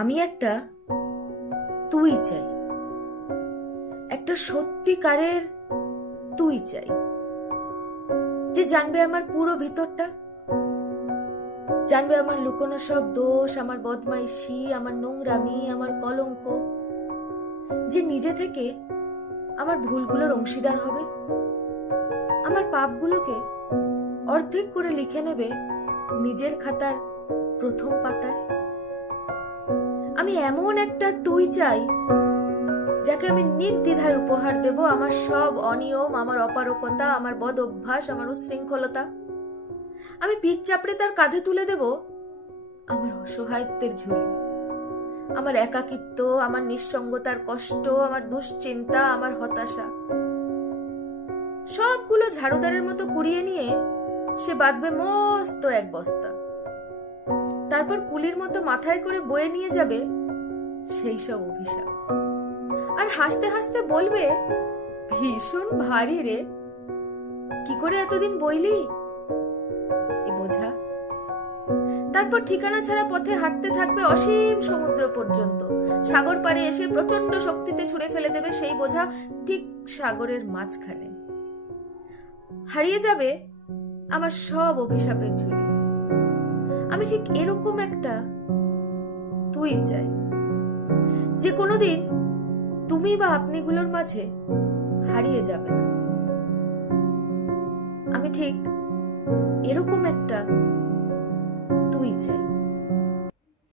আমি একটা তুই চাই, একটা সত্যিকারের তুই চাই, যে জানবে আমার পুরো ভিতরটা, জানবে আমার লুকোনো সব দোষ, আমার বদমাইশি, আমার নোংরামি, আমার কলঙ্ক, যে নিজে থেকে আমার ভুলগুলোর অংশীদার হবে, আমার পাপগুলোকে অর্ধেক করে লিখে নেবে নিজের খাতার প্রথম পাতায়। আমি এমন একটা তুই চাই, যাকে আমি নির্দ্বিধায় উপহার দেব আমার সব অনিয়ম, আমার অপারকতা, আমার বদ অভ্যাস, আমার উচ্ছৃঙ্খলতা। আমি পিঠ চাপড়ে তার কাঁধে তুলে দেব আমার অসহায়ত্বের ঝুলি, আমার একাকিত্ব, আমার নিঃসঙ্গতার কষ্ট, আমার দুশ্চিন্তা, আমার হতাশা। সবগুলো ঝাড়ুদারের মতো কুড়িয়ে নিয়ে সে বাঁধবে মস্ত এক বস্তা। তারপর কুলির মতো মাথায় করে বয়ে নিয়ে যাবে সেই সব অভিশাপ, আর হাসতে হাসতে বলবে, ভীষণ ভারী রে, কি করে এতদিন বইলি এ বোঝা। তারপর ঠিকানা ছাড়া পথে হাঁটতে থাকবে অসীম সমুদ্র পর্যন্ত। সাগর পাড়ে এসে প্রচন্ড শক্তিতে ছুঁড়ে ফেলে দেবে সেই বোঝা ঠিক সাগরের মাঝখানে। হারিয়ে যাবে আমার সব অভিশাপের ঝুলি। আমি ঠিক এরকম একটা তুই চাই, যে কোনোদিন তুমি বা আপনিগুলোর মাঝে হারিয়ে যাবে না। আমি ঠিক এরকম একটা তুই চাই।